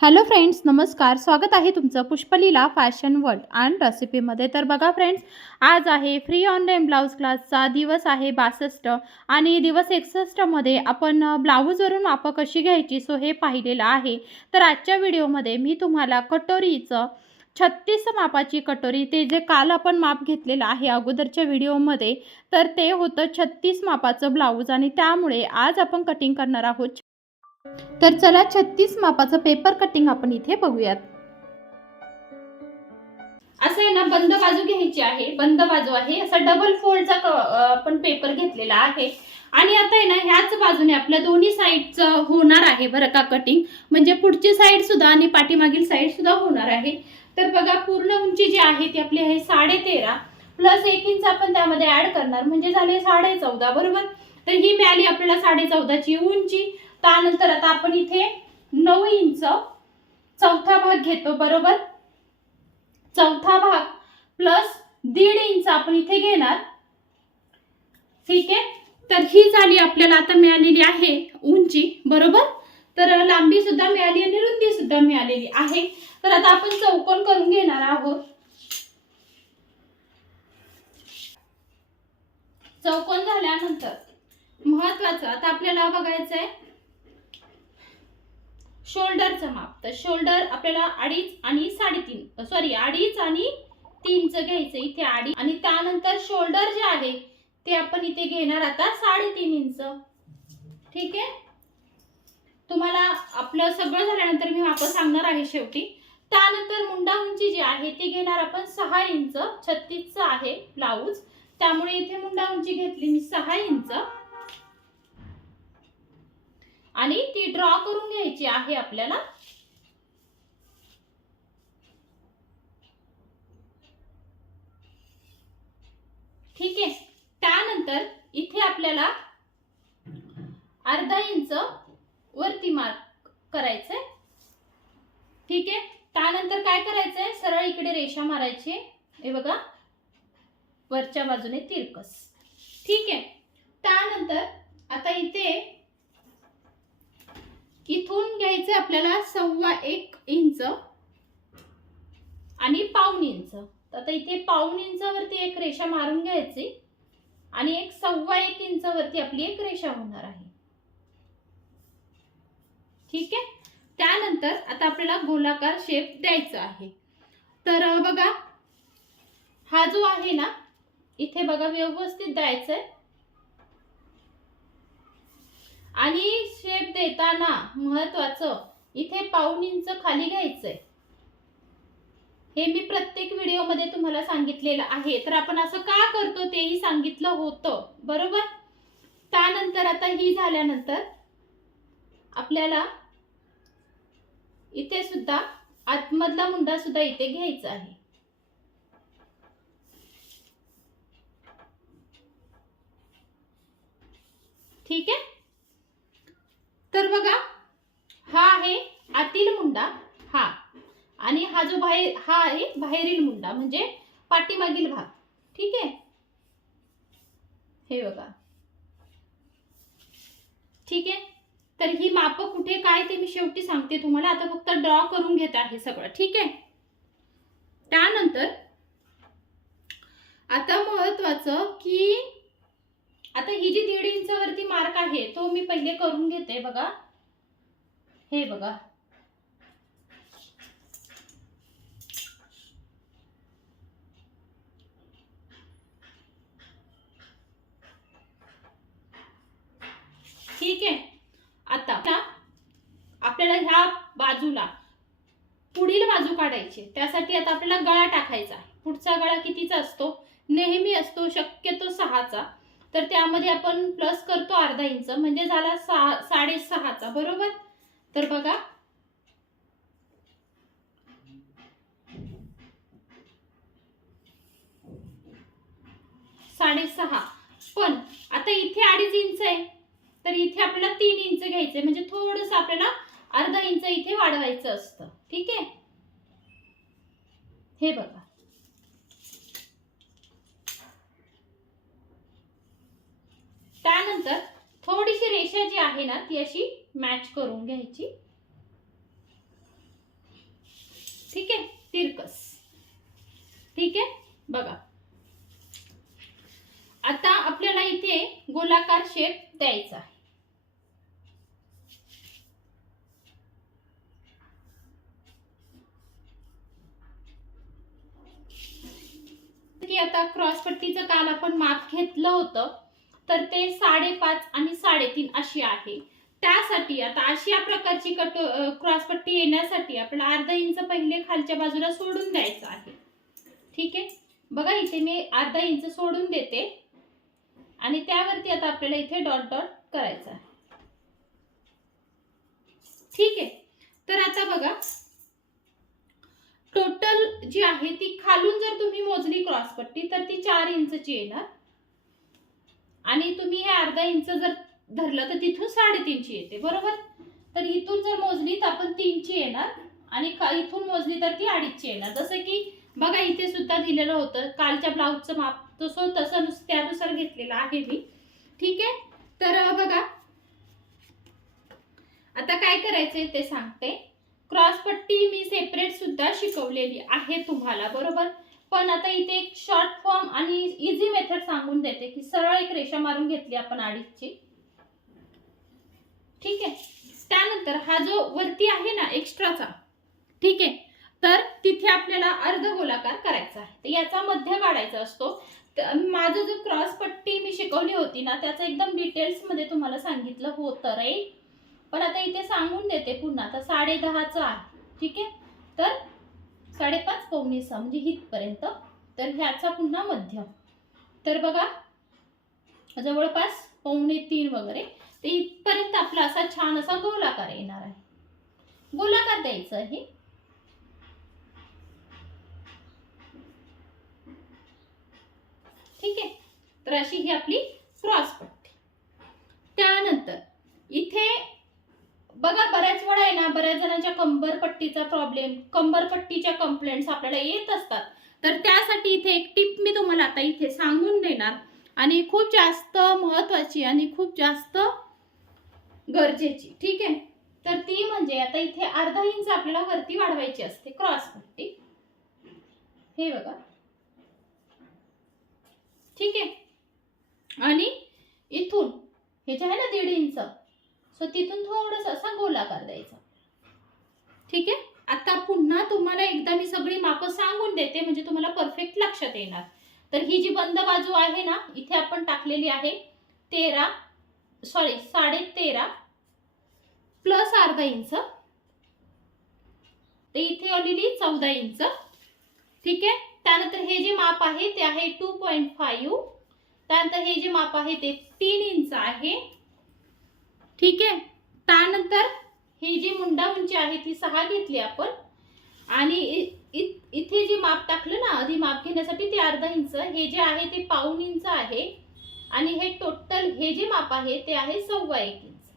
Hello friends नमस्कार. स्वागत आहे तुमचं पुष्पलीला फॅशन वर्ल्ड अँड रेसिपीमध्ये तर बघा फ्रेंड्स आज आहे फ्री ऑनलाईन ब्लाऊज क्लासचा दिवस आहे बासष्ट आणि दिवस एकसष्टमध्ये आपण ब्लाऊजवरून मापं कशी घ्यायची सो हे पाहिलेलं आहे. तर आजच्या व्हिडिओमध्ये मी तुम्हाला कटोरीचं छत्तीस मापाची कटोरी ते जे काल आपण माप घेतलेलं आहे अगोदरच्या व्हिडिओमध्ये तर ते होतं छत्तीस मापाचं ब्लाऊज आणि त्यामुळे आज आपण कटिंग करणार आहोत तर चला छत्तीस मापाचं पेपर कटिंग आपण इथे बघूयात. असं आहे ना बंद बाजू घ्यायची आहे. बंद बाजू आहे. असा डबल फोल्डचा आपण पेपर घेतलेला आहे. आणि आता आहे ना ह्याच बाजूने आपल्या दोन्ही साईडचं होणार आहे बरं का कटिंग म्हणजे पुढची साईड सुद्धा आणि पाठीमागील साईड सुद्धा होणार आहे. तर बघा पूर्ण उंची जी आहे ती आपली आहे साडे तेरा प्लस एक इंच आपण त्यामध्ये ऍड करणार. म्हणजे झाले साडे चौदा बरोबर? तर ही मिळाली आपल्याला साडे चौदाची उंची. त्यानंतर आता आपण इथे नऊ इंच चौथा भाग घेतो बरोबर? चौथा भाग प्लस दीड इंच आपण इथे घेणार. ठीक आहे? तर ही झाली आपल्याला आता मिळालेली आहे उंची बरोबर? तर लांबी सुद्धा मिळाली आणि रुंदी सुद्धा मिळालेली आहे. तर आता आपण चौकोन करून घेणार आहोत. चौकोन झाल्यानंतर महत्वाचं आता आपल्याला बघायचं आहे शोल्डरचं माप. तर शोल्डर आपल्याला अडीच आणि साडेतीन सॉरी अडीच आणि तीनचं घ्यायचं. इथे अडीच आणि त्यानंतर शोल्डर जे आहे ते आपण इथे घेणार आता साडेतीन इंच ठीक आहे? तुम्हाला आपलं सगळं झाल्यानंतर मी माप सांगणार आहे शेवटी. त्यानंतर मुंडा उंची जी आहे ती घेणार आपण सहा इंच. छत्तीसचं आहे ब्लाऊज. त्यामुळे इथे मुंडा उंची घेतली मी सहा इंच. आणि ती ड्रॉ करून घ्यायची आहे आपल्याला. ठीक आहे. त्यानंतर इथे आपल्याला अर्धा इंच वरती मार्क करायचंय. ठीक आहे. त्यानंतर काय करायचंय? सरळ इकडे रेषा मारायची. हे बघा. वरच्या बाजूने तिरकस. ठीक आहे. त्यानंतर आता इथे इथून घ्यायचं आपल्याला सव्वा एक इंच आणि पाऊन इंच. तर आता इथे पाऊन इंचावरती एक रेषा मारून घ्यायची आणि एक सव्वा एक इंचावरती आपली एक रेषा होणार आहे. ठीक आहे? त्यानंतर आता आपल्याला गोलाकार शेप द्यायचा आहे. तर बघा हा जो आहे ना इथे बघा व्यवस्थित द्यायचा आहे आणि शेप देताना महत्वाचं इथे पाऊन इंच खाली घ्यायचंय. हे मी प्रत्येक व्हिडिओमध्ये तुम्हाला सांगितलेलं आहे. तर आपण असं का करतो तेही सांगितलं होतं. बरोबर? त्यानंतर आता ही झाल्यानंतर आपल्याला इथे सुद्धा आतमधला मुंडा सुद्धा इथे घ्यायचा आहे. ठीक आहे? तर बघा हा आहे आतील मुंडा हा. आणि हा जो बाहेर हा आहे बाहेरील मुंडा म्हणजे पाठीमागील भाग. ठीक आहे? हे बघा. ठीक आहे? तर ही माप कुठे काय ते मी शेवटी सांगते तुम्हाला. आता फक्त ड्रॉ करून घेत आहे सगळं. ठीक आहे? त्यानंतर आता महत्वाचं की आता ही जी दीड इंचावरती मार्क आहे तो मी पहिले करून घेते बघा. हे बघा. ठीक आहे. आता आपल्याला ह्या बाजूला पुढील बाजू काढायची त्यासाठी आता आपल्याला गळा टाकायचा पुढचा गळा कितीचा असतो? नेहमी असतो शक्यतो सहाचा. तर त्यामध्ये आपण प्लस करतो अर्धा इंच म्हणजे झाला सहा साडेसहाचा बरोबर? तर बघा. साडेसहा. पण आता इथे अडीच इंच आहे. तर इथे आपल्याला तीन इंच घ्यायचंय म्हणजे थोडस आपल्याला अर्धा इंच इथे वाढवायचं असतं. ठीक आहे? हे बघा. त्यानंतर थोडीशी रेषा जी आहे ना ती अशी मॅच करून घ्यायची. ठीक आहे? तिरकस ठीक आहे? बघा. आता आपल्याला इथे गोलाकार शेप द्यायचा आहे. की आता क्रॉसपट्टीचं काल आपण माप घेतलं होतं. तर ते साडेपाच आणि साडेतीन अशी आहे. त्यासाठी आता अशा प्रकारची कट क्रॉसपट्टी येण्यासाठी आपल्याला अर्धा इंच पहिले खालच्या बाजूला सोडून द्यायचं आहे. ठीक आहे? बघा इथे मी अर्धा इंच सोडून देते. आणि त्यावरती आता आपल्याला इथे डॉट डॉट करायचं आहे. ठीक आहे? तर आता बघा टोटल जी आहे ती खालून जर तुम्ही मोजली क्रॉसपट्टी तर ती चार इंचची येणार. आणि तुम्ही हे अर्धा इंच जर धरलं तर तिथून साडेतीनची येते बरोबर? तर इथून जर मोजली तर आपण तीनची येणार आणि का- इथून मोजली तर ती अडीचची येणार. जसं की बघा इथे सुद्धा दिलेलं होतं कालच्या ब्लाऊजचं माप तसं तसं नुस- त्यानुसार घेतलेलं आहे मी. ठीक आहे? तर बघा. आता काय करायचंय ते सांगते. क्रॉसपट्टी मी सेपरेट सुद्धा शिकवलेली आहे तुम्हाला बरोबर? पण आता इथे एक शॉर्ट फॉर्म आणि इझी मेथड सांगून देते की सरळ एक रेषा मारून घेतली आपण अडीचची. ठीक आहे? त्यानंतर हा जो वरती आहे ना एक्स्ट्राचा ठीक आहे? तर तिथे आपल्याला अर्ध गोलाकार करायचा आहे. तर याचा मध्य काढायचा असतो. तर माझं जो क्रॉस पट्टी मी शिकवली होती ना त्याचं एकदम डिटेल्समध्ये तुम्हाला सांगितलं होतं रे. पण आता इथे सांगून देते पुन्हा. आता साडे दहाचं आहे. ठीक आहे? तर साडेपाच पावणे सहा म्हणजे हितपर्यंत तर ह्याचा पुन्हा मध्य तर बघा जवळपास पावणे तीन वगैरे. ते इथपर्यंत आपला असा छान असा गोलाकार येणार आहे. गोलाकार द्यायचं आहे. ठीक आहे? तर अशी ही आपली क्रॉस पट्टी. त्यानंतर इथे बघा बऱ्याच वेळा आहे ना बऱ्याच जणांच्या कंबरपट्टीचा प्रॉब्लेम कंबरपट्टीच्या कंप्लेंट्स आपल्याला येत असतात. तर त्यासाठी इथे एक टिप मी तुम्हाला आता इथे सांगून देणार. आणि खूप जास्त महत्वाची आणि खूप जास्त गरजेची ठीक आहे? तर ती म्हणजे आता इथे अर्धा इंच आपल्याला वरती वाढवायची असते क्रॉस पट्टी. हे बघा. ठीक आहे? आणि इथून हे जे आहे ना दीड इंच. सो तिथून थोडस असा गोलाकार द्यायचा. ठीक? आहे आता पुन्हा तुम्हाला एकदा मी सगळी मापं सांगून देते म्हणजे तुम्हाला परफेक्ट लक्षात येणार. तर ही जी बंद बाजू आहे ना इथे आपण टाकलेली आहे तेरा सॉरी साडे तेरा प्लस अर्धा इंच. ते इथे आलेली चौदा इंच. ठीक? आहे त्यानंतर हे जे माप आहे ते आहे टू पॉईंट फाईव्ह त्यानंतर हे जे माप आहे ते तीन इंच आहे. ठीक आहे? त्यानंतर ही जी मुंडा उंची आहे ती सहा घेतली आपण. आणि इ- इ- इथे जे माप टाकलं ना आधी माप घेण्यासाठी ते अर्धा इंच. हे जे आहे ते पाऊन इंच आहे. आणि हे टोटल हे जे माप आहे ते आहे सव्वा एक इंच.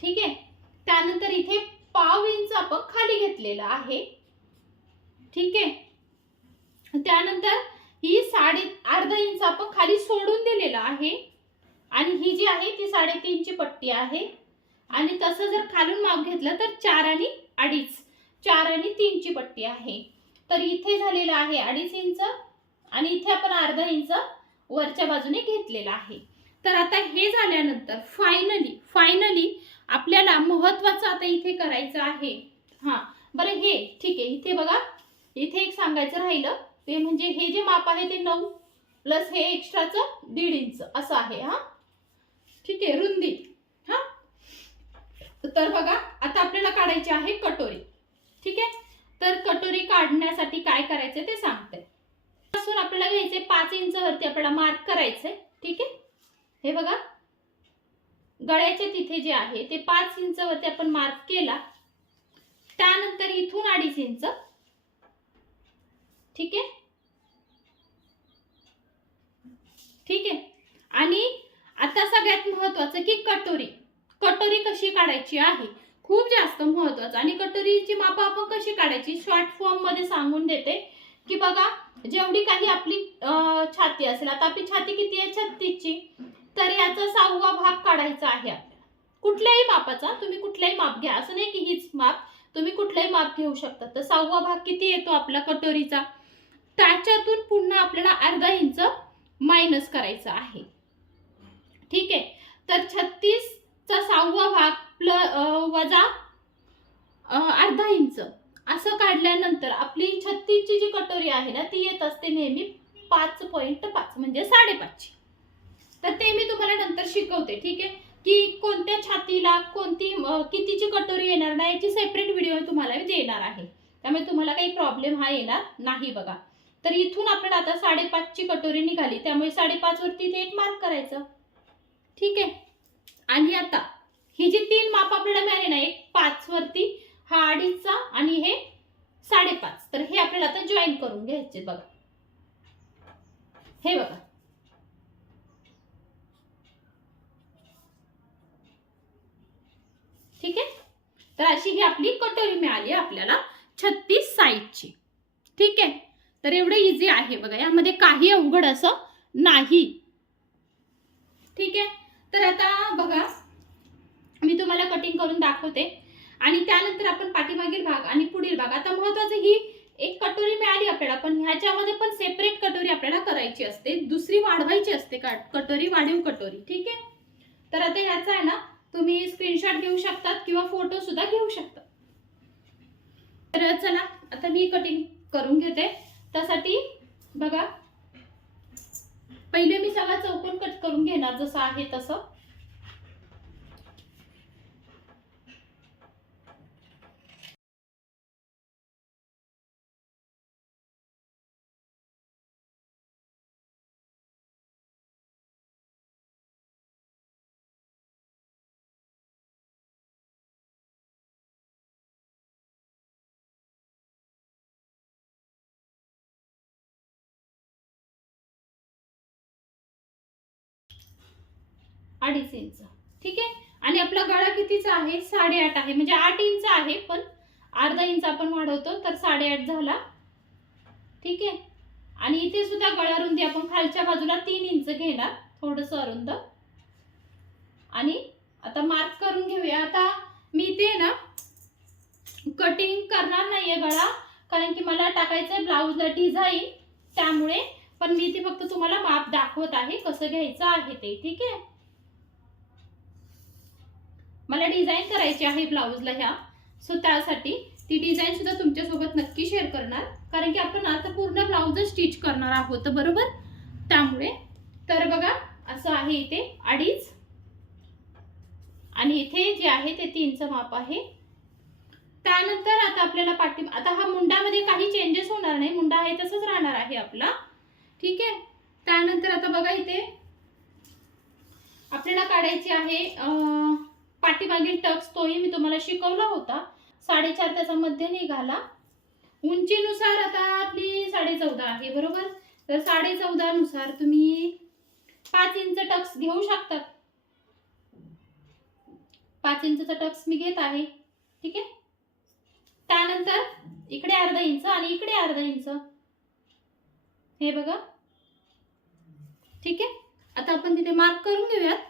ठीक आहे? त्यानंतर इथे पाव इंच आपण खाली घेतलेलं आहे. ठीक आहे? त्यानंतर ही साडे अर्धा इंच आपण खाली सोडून दिलेलं आहे. आणि ही जी आहे ती साडेतीनची पट्टी आहे. आणि तसं जर खालून माप घेतलं तर चार आणि अडीच. चार आणि तीनची पट्टी आहे. तर इथे झालेलं आहे अडीच इंच आणि इथे आपण अर्धा इंच वरच्या बाजूने घेतलेला आहे. तर आता हे झाल्यानंतर फायनली फायनली आपल्याला महत्वाचं आता इथे करायचं आहे. हां बरं हे ठीक आहे. इथे बघा इथे एक सांगायचं राहिलं. ते म्हणजे हे जे माप आहे ते नऊ प्लस हे एक्स्ट्राचं दीड इंच असं आहे. हां ठीक आहे रुंदी. हा? तर बघा आता आपल्याला काढायची आहे कटोरी. ठीक आहे? तर कटोरी काढण्यासाठी काय करायचं ते सांगते. पासून आपल्याला घ्यायचे पाच इंच वरती आपल्याला मार्क करायचंय ठीक आहे? हे बघा. गळ्याच्या तिथे जे आहे ते पाच इंच वरती आपण मार्क केला. त्यानंतर इथून अडीच इंच. ठीक आहे? ठीक आहे? आणि आता सगळ्यात महत्वाचं की कटोरी. कटोरी कशी काढायची आहे? खूप जास्त महत्वाचं. आणि कटोरीची मापं आपण कशी काढायची? शॉर्ट फॉर्ममध्ये सांगून देते की बघा जेवढी काही आपली छाती असेल आता आपली छाती किती आहे? छत्तीसची. तर याचा सहावा भाग काढायचा आहे आपल्याला. कुठल्याही मापाचा तुम्ही कुठलाही माप घ्या. असं नाही की हीच माप तुम्ही कुठलाही माप घेऊ शकता. तर सहावा भाग किती येतो आपला कटोरीचा? त्याच्यातून पुन्हा आपल्याला अर्धा इंच मायनस करायचं आहे. ठीक आहे? तर छत्तीसचा सहावा भाग प्ल वजा अर्धा इंच. असं काढल्यानंतर आपली छत्तीसची जी कटोरी आहे ना ती येत असते नेहमी पाच पॉईंट पाच म्हणजे साडेपाचची. तर ते मी तुम्हाला नंतर शिकवते ठीक आहे? की कोणत्या छातीला कोणती कितीची कटोरी येणार ना याची सेपरेट व्हिडिओ तुम्हाला मी देणार आहे. त्यामुळे तुम्हाला काही प्रॉब्लेम हा येणार नाही बघा. तर इथून आपण आता साडेपाचची कटोरी निघाली त्यामुळे साडेपाचवरती इथे एक मार्क करायचं. ठीक आहे? आणि आता ही जी तीन माप आपल्याला मिळाली ना एक पाच वरती हा अडीचचा आणि हे साडेपाच. तर हे आपल्याला आता जॉईन करून घ्यायचे बघा. हे बघा. ठीक आहे? तर अशी ही आपली कटोरी मिळाली आपल्याला छत्तीस साईजची. ठीक आहे? तर एवढं इझी आहे बघा. यामध्ये काही अवघड असं नाही. ठीक आहे? तर आता बघा मी तुम्हाला कटिंग करून दाखवते. आणि त्यानंतर आपण पाठीमागील भाग आणि पुढील भाग. आता महत्वाचं ही एक कटोरी मिळाली आपल्याला पण ह्याच्यामध्ये पण सेपरेट कटोरी आपल्याला करायची असते. दुसरी वाढवायची असते का कटोरी वाढीव कटोरी ठीक आहे? तर आता ह्याचा आहे ना तुम्ही स्क्रीनशॉट घेऊ शकतात किंवा फोटो सुद्धा घेऊ शकता तर चला आता मी कटिंग करून घेते. त्यासाठी बघा पहिले मी सगळा चौकोन कट करून घेणार जसं आहे तसं. अडीच इंच. ठीक आहे? आणि आपला गळा कितीचा आहे? साडेआठ आहे. म्हणजे आठ इंच आहे पण अर्धा इंच आपण वाढवतो तर साडेआठ झाला. ठीक आहे? आणि इथे सुद्धा गळा रुंदी आपण खालच्या बाजूला तीन इंच घेणार. थोडस अरुंद. आणि आता मार्क करून घेऊया. आता मी ते ना कटिंग करणार नाहीये गळा कारण की मला टाकायचंय ब्लाऊजला डिझाईन त्यामुळे पण मी ते फक्त तुम्हाला माप दाखवत आहे कसं घ्यायचं आहे ते. ठीक आहे? मला डिझाईन करायची आहे ब्लाऊजला ह्या. सो त्यासाठी ती डिझाईन सुद्धा तुमच्यासोबत नक्की शेअर करणार. कारण की आपण आता पूर्ण ब्लाऊजच स्टिच करणार आहोत बरोबर? त्यामुळे तर बघा असं आहे इथे अडीच. आणि इथे जे आहे ते तीनचं माप आहे. त्यानंतर आता आपल्याला पाठी आता हा मुंडामध्ये काही चेंजेस होणार नाही. मुंडा आहे तसंच राहणार आहे आपला. ठीक आहे? त्यानंतर आता बघा इथे आपल्याला काढायची आहे अं, पाठीमागील टक्स तोही मी तुम्हाला शिकवला होता. साडेचार त्याचा मध्य निघाला. उंचीनुसार आता आपली साडे चौदा आहे बरोबर? तर साडे चौदा नुसार तुम्ही पाच इंच टक्स घेऊ शकतात पाच इंचचा टक्स मी घेत आहे. ठीक आहे? त्यानंतर इकडे अर्धा इंच आणि इकडे अर्धा इंच. हे बघा. ठीक आहे? आता आपण तिथे मार्क करून घेऊयात.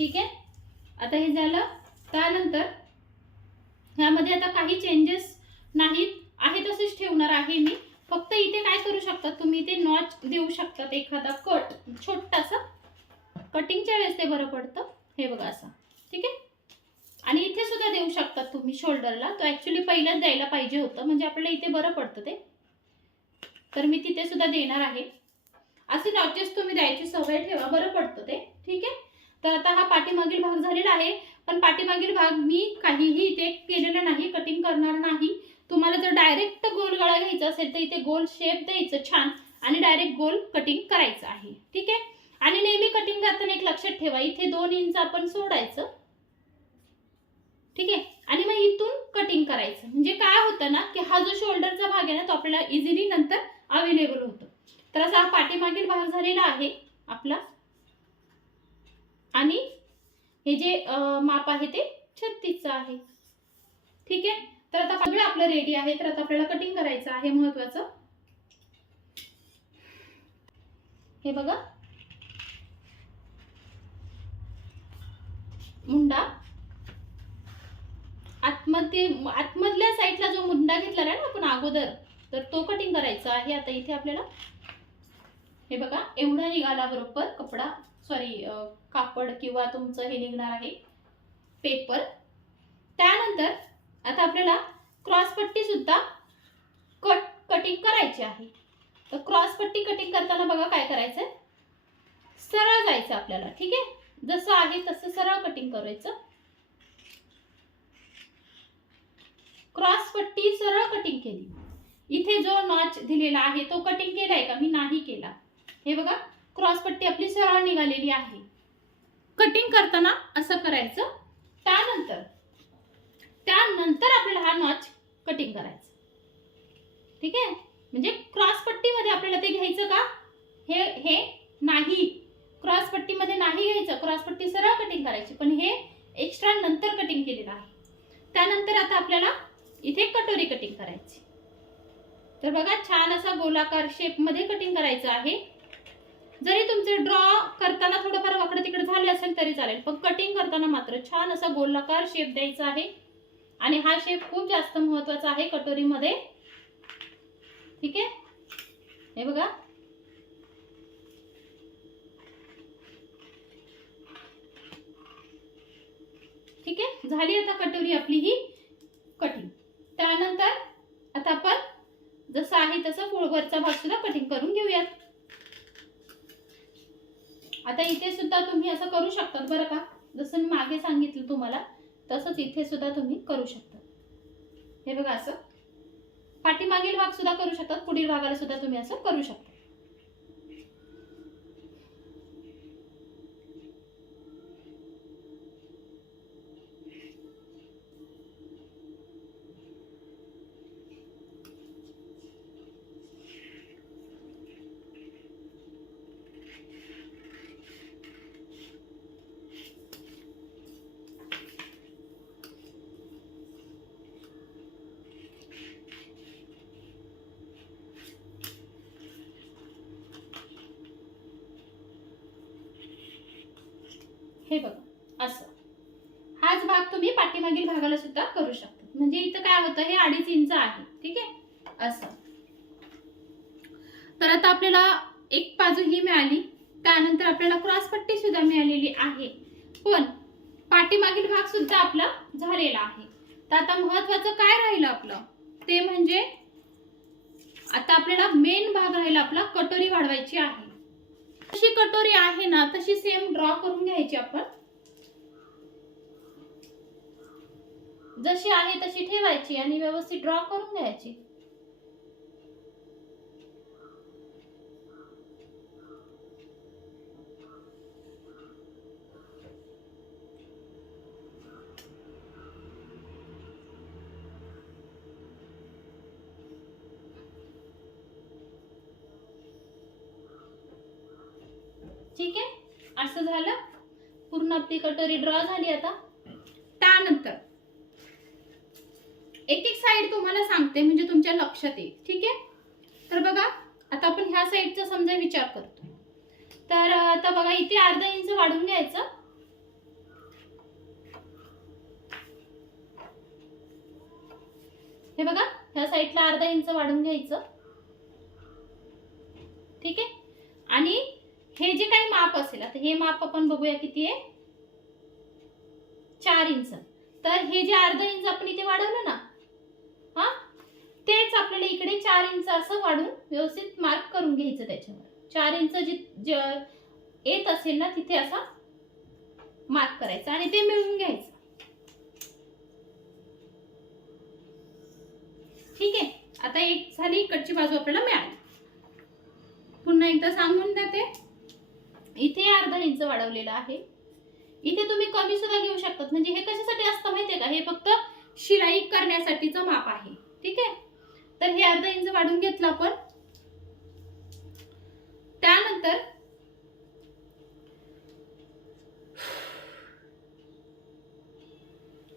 ठीक आहे? आता हे झालं. त्यानंतर ह्यामध्ये आता काही चेंजेस नाहीत. आहे तसेच ठेवणार आहे मी. फक्त इथे काय करू शकता तुम्ही इथे नॉच देऊ शकतात एखादा कट छोटासा. कटिंगच्या वेळेस ते बरं पडतं. हे बघा असं. ठीक आहे? आणि इथे सुद्धा देऊ शकतात तुम्ही शोल्डरला तो ॲक्च्युली पहिलाच द्यायला पाहिजे होतं. म्हणजे आपल्याला इथे बरं पडतं ते. तर मी तिथे सुद्धा देणार आहे. असे नॉचेस तुम्ही द्यायची सवय ठेवा. बरं पडतं ते. ठीक आहे? तर आता हा पाठीमागील भाग झालेला आहे. पण पाठीमागील भाग मी काहीही इथे केलेला नाही कटिंग करणार नाही. तुम्हाला जर डायरेक्ट गोल गळा घ्यायचा असेल तर इथे गोल शेप द्यायचं छान आणि डायरेक्ट गोल कटिंग करायचं आहे. ठीक आहे? आणि नेहमी कटिंग करताना एक लक्षात ठेवा इथे दोन इंच आपण सोडायचं. ठीक आहे? आणि मग इथून कटिंग करायचं. म्हणजे काय होतं ना की हा जो शोल्डरचा भाग आहे ना तो आपल्याला इझिली नंतर अवेलेबल होतो. तर असा हा पाठीमागील भाग झालेला आहे आपला. आणि हे जे माप आहे ते छत्तीसचं आहे. ठीक आहे? तर आता सगळं आपलं रेडी आहे. तर आता आपल्याला कटिंग करायचं आहे महत्वाचं. हे बघा. मुंडा. आतमध्ये आतमधल्या साईडला जो मुंडा घेतलेला आहे ना आपण अगोदर तर तो कटिंग करायचा आहे. आता इथे आपल्याला हे बघा एवढा निघाला बरोबर कपडा. सॉरी कापड किंवा तुमचं हे निघणार आहे. पेपर त्यानंतर आता आपल्याला क्रॉस पट्टी सुद्धा कट कटिंग करायची आहे. तर क्रॉस पट्टी कटिंग करताना बघा काय करायचं सरळ जायचं आपल्याला ठीक आहे? जसं आहे तसं सरळ कटिंग करायचं. क्रॉस पट्टी सरळ कटिंग केली. इथे जो नॉच दिलेला आहे तो कटिंग केलाय का? मी नाही केला. हे बघा. क्रॉस पट्टी आपली सरळ निघालेली आहे. कटिंग करताना असं करायचं. त्यानंतर त्यानंतर आपल्याला हा नॉच कटिंग करायचा. ठीक आहे? म्हणजे क्रॉस पट्टीमध्ये आपल्याला ते घ्यायचं का? हे हे नाही. क्रॉस पट्टीमध्ये नाही घ्यायचं. क्रॉस पट्टी सरळ कटिंग करायची. पण हे एक्स्ट्रा नंतर कटिंग केलेलं आहे. त्यानंतर आता आपल्याला इथे कटोरी कटिंग करायची. तर बघा छान असा गोलाकार शेपमध्ये कटिंग करायचं आहे. जरी तुमचे ड्रॉ करताना थोडंफार वाकडं तिकडे झाले असेल तरी चालेल पण कटिंग करताना मात्र छान असा गोलाकार शेप द्यायचा आहे. आणि हा शेप खूप जास्त महत्त्वाचा आहे कटोरीमध्ये. ठीक आहे? हे बघा. ठीक आहे? झाली आता कटोरी आपली ही कटिंग त्यानंतर आता आपण जसं आहे तसं फुलवरचा भाग सुद्धा कटिंग करून घेऊयात. आता इथे सुद्धा तुम्ही असं करू शकता बरं का? जसं मी मागे सांगितलं तुम्हाला तसंच इथे सुद्धा तुम्ही करू शकता हे बघा असं. पाठीमागील भाग सुद्धा करू शकतात पुढील भागाला सुद्धा तुम्ही असं करू शकता. हे बघा असं. हाच भाग तुम्ही पाठीमागील भागाला सुद्धा करू शकता. म्हणजे इथं काय होतं हे अडीच इंच आहे ठीक आहे? असं. तर आता आपल्याला एक बाजू ही मिळाली त्यानंतर आपल्याला क्रॉस पट्टी सुद्धा मिळालेली आहे. पण पाठीमागील भाग सुद्धा आपला झालेला आहे. तर आता महत्वाचं काय राहिलं आपलं? ते म्हणजे आता आपल्याला मेन भाग राहिला आपला कटोरी वाढवायची आहे. जशी कटोरी आहे ना तशी सेम ड्रॉ करून घ्यायची आपण. जशी आहे तशी ठेवायची आणि व्यवस्थित ड्रॉ करून घ्यायची. ठीक आहे? असं झालं. पूर्ण आपली कटोरी ड्रॉ झाली आता. त्यानंतर एक एक साईड तुम्हाला सांगते म्हणजे तुमच्या लक्षात येईल. ठीक आहे? तर बघा आता आपण ह्या साईडचा समजा विचार करतो. तर आता बघा इथे अर्धा इंच वाढून घ्यायचं. हे बघा ह्या साईडला अर्धा इंच वाढून घ्यायचं. ठीक आहे? आणि हे जे काही माप असेल आता हे माप आपण बघूया किती आहे? चार इंच. तर हे जे अर्ध इंच आपण इथे वाढवलं ना हा? तेच आपल्याला इकडे चार इंच असं वाढून व्यवस्थित मार्क करून घ्यायचं त्याच्यावर. चार इंच जी ज- येत असेल ना तिथे असा मार्क करायचा आणि ते मिळून घ्यायचं. ठीक आहे? आता एक झाली इकडची बाजू आपल्याला मिळाली. पुन्हा एकदा सांगून देते. इथे अर्धा इंच वाढवलेलं आहे. इथे तुम्ही कमी सुद्धा घेऊ शकतात. म्हणजे हे कशासाठी असतं माहितीये का? हे फक्त शिलाई करण्यासाठीचं माप आहे. ठीक आहे? तर हे अर्धा इंच वाढून घेतलं आपण. त्यानंतर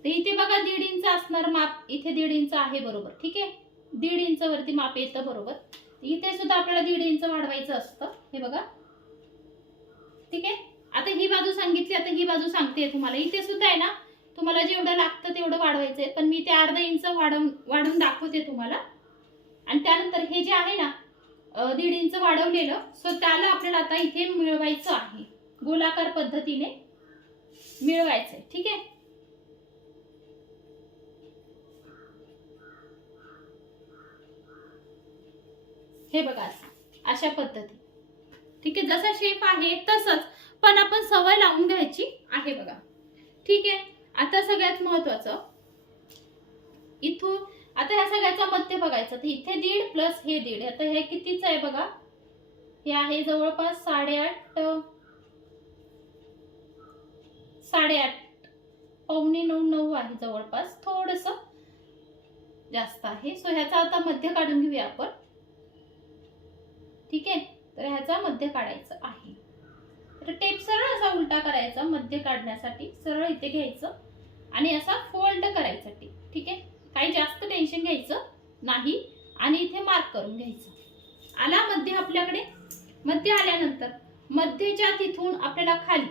इथे बघा दीड इंच असणार माप. इथे दीड इंच आहे बरोबर. ठीक आहे? दीड इंच वरती माप येतं बरोबर. इथे सुद्धा आपल्याला दीड इंच वाढवायचं असतं. हे बघा. ठीक आहे? आता ही बाजू सांगितली आता ही बाजू सांगते तुम्हाला. इथे सुद्धा आहे ना तुम्हाला जेवढं लागतं तेवढं वाढवायचं आहे पण मी ते अर्धा इंच वाढवून वाढवून दाखवते तुम्हाला. आणि त्यानंतर हे जे आहे ना दीड इंच वाढवलेलं सो त्याला आपल्याला आता इथे मिळवायचं आहे. गोलाकार पद्धतीने मिळवायचंय. ठीक आहे? हे बघा अशा पद्धती ठीक आहे? जसा शेप आहे तसंच. पण आपण सवय लावून घ्यायची आहे बघा. ठीक आहे? आता सगळ्यात महत्वाचं. इथून आता ह्या सगळ्याचा मध्य बघायचा. तर इथे दीड प्लस हे दीड. आता हे कितीच आहे बघा? हे आहे जवळपास साडेआठ साडेआठ. पावणे नऊ नऊ आहे जवळपास. थोडस जास्त आहे. सो ह्याचा आता मध्य काढून घेऊया आपण. ठीक आहे? तर ह्याचा मध्य काढायचं आहे. तर टेप सरळ असा उलटा करायचा मध्य काढण्यासाठी सरळ इथे घ्यायचं आणि असा फोल्ड करायचा टेप ठीक आहे? काही जास्त टेन्शन घ्यायचं नाही आणि इथे मार्क करून घ्यायचं. आला मध्य आपल्याकडे? मध्य आल्यानंतर मध्येच्या तिथून आपल्याला खाली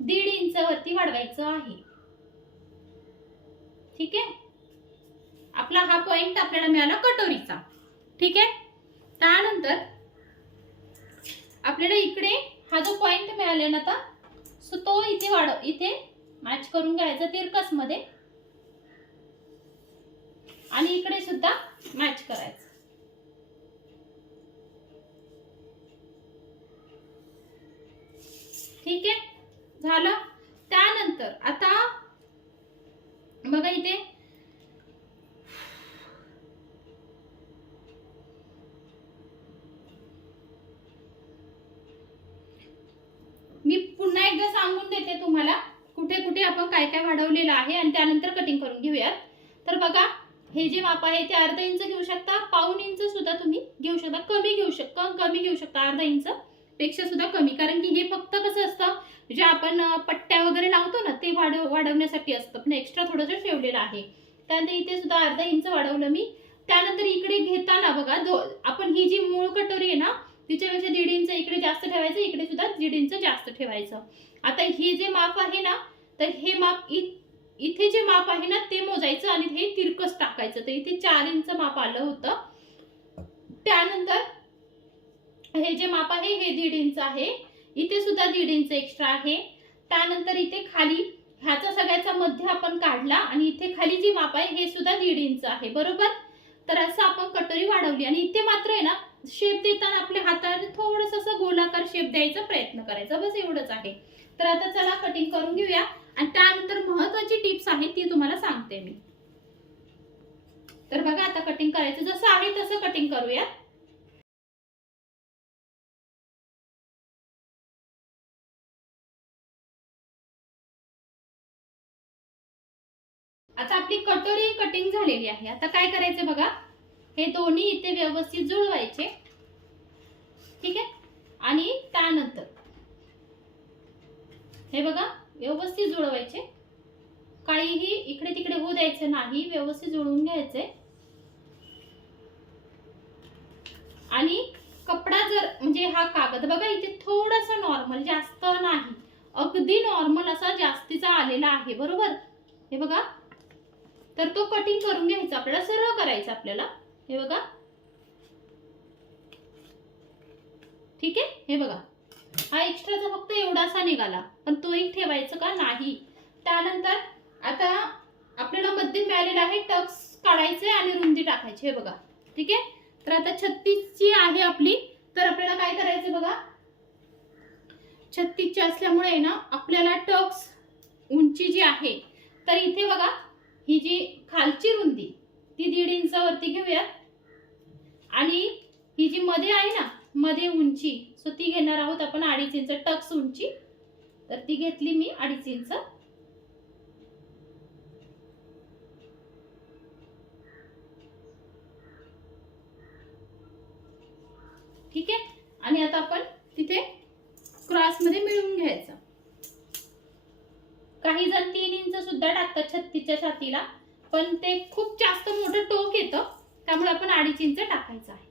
दीड इंच वरती वाढवायचं आहे. ठीक आहे? आपला हा पॉइंट आपल्याला मिळाला कटोरीचा. ठीक आहे? त्यानंतर आपल्याला इकडे हा जो पॉइंट मिळाला ना आता सो तो इथे वाढव इथे मॅच करून घ्यायचा तिरकसमध्ये. आणि इकडे सुद्धा मॅच करायचं. ठीक आहे? झालं? त्यानंतर आता बघा इथे मी पुन्हा एकदा सांगून देते तुम्हाला कुठे कुठे आपण काय काय वाढवलेलं आहे आणि त्यानंतर कटिंग करून घेऊयात. तर बघा हे जे माप आहे ते अर्धा इंच घेऊ शकता पाऊन इंच सुद्धा तुम्ही घेऊ शकता कमी घेऊ शकता कमी घेऊ शकता अर्धा इंच पेक्षा सुद्धा कमी. कारण की हे फक्त कसं असतं जे आपण पट्ट्या वगैरे लावतो ना ते वाढव वाढवण्यासाठी असतं. पण एक्स्ट्रा थोडंसं ठेवलेलं आहे. त्यानंतर इथे सुद्धा अर्धा इंच वाढवलं मी. त्यानंतर इकडे घेताना बघा दो आपण ही जी मूळ कटोरी आहे ना तिच्यापेक्षा दीड इंच इकडे जास्त ठेवायचं इकडे सुद्धा दीड इंच जास्त ठेवायचं. आता हे जे माप आहे ना तर हे माप इ इथे जे माप आहे ना ते मोजायचं आणि हे तिरकस टाकायचं. तर इथे चार इंच माप आलं होतं. त्यानंतर हे जे माप आहे हे दीड इंच आहे. इथे सुद्धा दीड इंच एक्स्ट्रा आहे. त्यानंतर इथे खाली ह्याचा सगळ्याचा मध्य आपण काढला आणि इथे खाली जी माप आहे हे सुद्धा दीड इंच आहे. बरोबर? तर असं आपण कटोरी वाढवली आणि इथे मात्र आहे ना शेप देताना आपल्या हाताने थोडस असं गोलाकार शेप द्यायचा प्रयत्न करायचा. बस एवढंच आहे. तर आता चला कटिंग करून घेऊया. आणि त्यानंतर महत्वाची टिप्स आहेत ती तुम्हाला सांगते मी. तर बघा आता कटिंग करायचं जसं आहे तसं कटिंग करूया आता आपली कटोरी कटिंग झालेली आहे. आता काय करायचं बघा? हे दोन्ही इथे व्यवस्थित जुळवायचे. ठीक आहे? आणि त्यानंतर हे बघा व्यवस्थित जुळवायचे. काहीही इकडे तिकडे होऊ द्यायचं नाही व्यवस्थित जुळवून घ्यायचे. आणि कपडा जर म्हणजे हा कागद बघा इथे थोडासा नॉर्मल जास्त नाही. अगदी नॉर्मल असा जास्तीचा आलेला आहे बरोबर? हे बघा. तर तो कटिंग करून घ्यायचा आपल्याला सरळ करायचा आपल्याला. हे बघा. ठीक आहे? हे बघा. हा एक्स्ट्राचा फक्त एवढासा निघाला. पण तोही ठेवायचं का? नाही. त्यानंतर आता आपल्याला मध्ये मिळालेला आहे टक्स काढायचे आणि रुंदी टाकायची. हे बघा. ठीक आहे? तर आता छत्तीसची आहे आपली. तर आपल्याला काय करायचं बघा? छत्तीसची असल्यामुळे ना आपल्याला टक्स उंची जी आहे तर इथे बघा ही जी खालची रुंदी ती दीड इंचावरती घेऊयात. आणि ही जी मध्ये आहे ना मध्ये उंची सो ती घेणार आहोत आपण अडीच इंच टक्स उंची. तर ती घेतली मी अडीच इंच. ठीक आहे? आणि आता आपण तिथे क्रॉसमध्ये मिळवून घ्यायचं. काही जण तीन इंच सुद्धा टाकतात छत्तीच्या छातीला पण ते खूप जास्त मोठं टोक येतं. त्यामुळे आपण अडीच इंच टाकायचं आहे.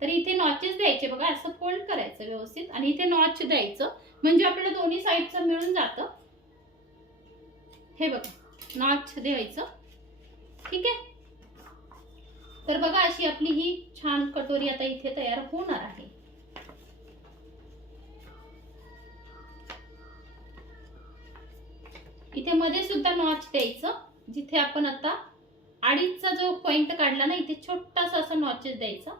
तर इथे नॉचेस द्यायचे बघा असं फोल्ड करायचं व्यवस्थित आणि इथे नॉच द्यायचं. म्हणजे आपल्याला दोन्ही साईडचं मिळून जातं. हे बघा नॉच द्यायचं. ठीक आहे? तर बघा अशी आपली ही छान कटोरी आता इथे तयार होणार आहे. इथे मध्ये सुद्धा नॉच द्यायचं जिथे आपण आता अडीचचा जो पॉइंट काढला ना इथे छोटासा असं नॉचेस द्यायचा.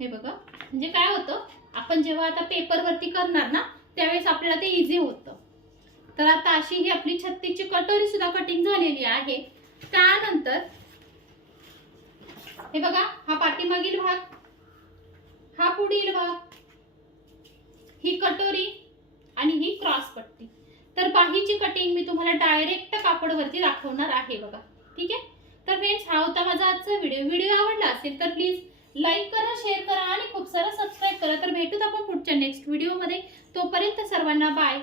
हे बघा. म्हणजे काय होतं? आपण जेव्हा आता पेपरवरती करणार ना त्यावेळेस आपल्याला ते इझी होतं. तर आता अशी ही आपली छत्तीची कटोरी सुद्धा कटिंग झालेली आहे. त्यानंतर हे बघा हा पाठीमागील भाग हा पुढील भाग ही कटोरी आणि ही क्रॉस पट्टी. तर बाहीची कटिंग मी तुम्हाला डायरेक्ट कापडवरती दाखवणार आहे बघा. ठीक आहे? तर फ्रेंड्स हा होता माझा आजचा व्हिडिओ व्हिडिओ आवडला असेल तर प्लीज लाईक करा शेअर करा आणि खूप सारा सबस्क्राईब करा. तर भेटूत आपण पुढच्या नेक्स्ट व्हिडिओमध्ये तोपर्यंत सर्वांना बाय